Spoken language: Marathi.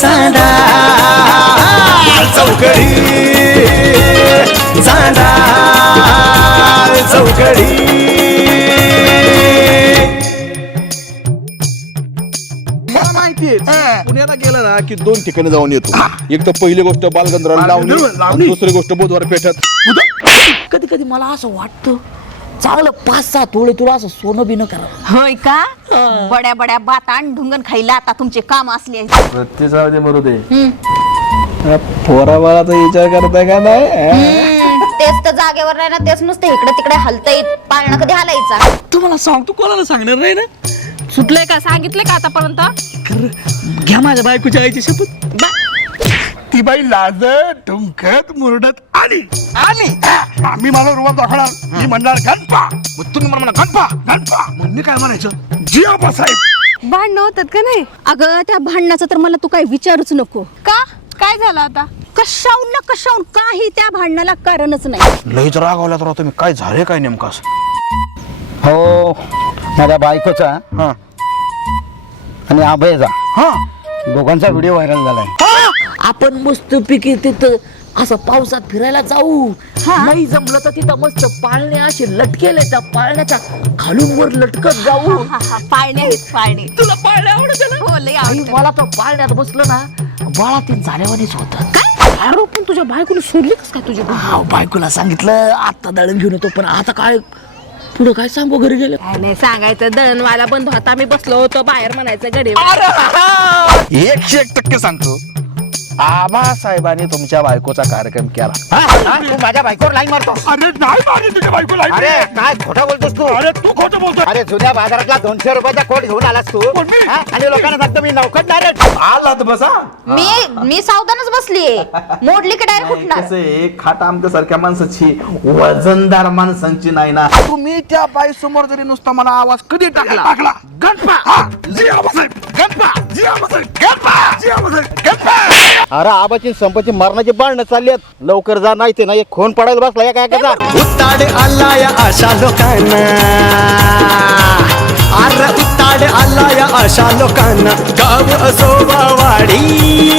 चांदा चौकडी चांदा चौकडी. मला माहितीये पुण्याला गेला ना की 2 ठिकाणी जाऊन येतो. एक तर पहिली गोष्ट बालगंधर्वाला लावणी आणि दुसरी गोष्ट बुधवार पेठत. कधी कधी मला असं वाटतं चांगलं 5-6 तोळे तुला असं सोनं बिनं करा. होय का? बड्या बड्या बातान ढुंगण खायला आता तुमचे काम असले. ते जाऊ दे मरू दे. पोरा बाळाचा विचार करताय का नाही? तेच तर जागेवर नाही ना, तेच नुसतं इकडे तिकडे हलतय. पाळणा कधी हलायचा? तुम्हाला सांगतो कोणाला सांगणार नाही ना. सुटलंय का? सांगितलंय का आतापर्यंत? घ्या माझ्या बायकोच्या आईची शपथ. ती बाई लाजत ठुमकत मुरडत आली आम्ही मला रुबाब दाखवणार. मी म्हणणार गणपा, मग तुम्ही मला म्हणा गणपा गणपा. मग मी काय म्हणायचं जिया बासाहेब. भांडण होतात का नाही? अगं त्या भांडणाचं तर मला तू काही विचारूच नको. का? काय झालं आता? कशाहून ना कशाहून काही त्या भांडणाला कारणच नाही. लईच रागवला तर तुम्ही, काय झाले काय नेमकं असं? हो माझ्या बायकोचा आणि अभयचा दोघांचा व्हिडिओ व्हायरल झालाय. आपण मस्त पिकी तिथं असं पावसात फिरायला जाऊ. नाही जमलं तर तिथं मस्त पाळणे असे लटकेले त्या पाळण्याच्या खालून वर लटकत जाऊ. पाळणे तुला पाळणे आवडत ना? हो लय आणि आवडतं. मला तर पाळण्यात बसलं ना बाळातीन झाल्यावानीच होत. अरे पण तुझ्या बायकोला सोडली कस काय तुझी? बायकोला सांगितलं आता दळण घेऊन येतो, पण आता काय पुढं काय सांगू घरी गेले. नाही सांगायचं, दळणवाला बंद होता, मी बसलो होतो बाहेर म्हणायचं गडी. 100% सांगतो, आबासाहेबांनी तुमच्या बायकोचा कार्यक्रम केला. तू माझ्या बायकोवर लाईन मारतो. अरे नाही माझी तुझ्या बायकोला. अरे काय खोटं बोलतोस तू? अरे तू खोटं बोलतोय. अरे जुन्या बाजारातला 200 रुपयाचा कोट घेऊन आलास तू कोण मी? हा? आणि लोकांना सांगतो मी नौकरदार आलात बसा. मी सावधानच बसलीये. मोडली की डायरेक्ट उठणार. कसे खाट आमच्या सारख्या माणसाची वजनदार माणसांची नाही ना. तुम्ही त्या बाई समोर जरी नुसता मला आवाज कधी टाकला गणपा जिया बासाहेब गणपा जिया बासाहेब गणपा जिया बासाहेब गणपा. अरे आबाची संपत्ती मरणाची बाळणं चालली आहेत. लवकर जा, नाही ते नाही खून पडायला बसला या काय का. उताड आला या अशा लोकांना, अरे उताड आला या अशा लोकांना. गाव असो वा वाडी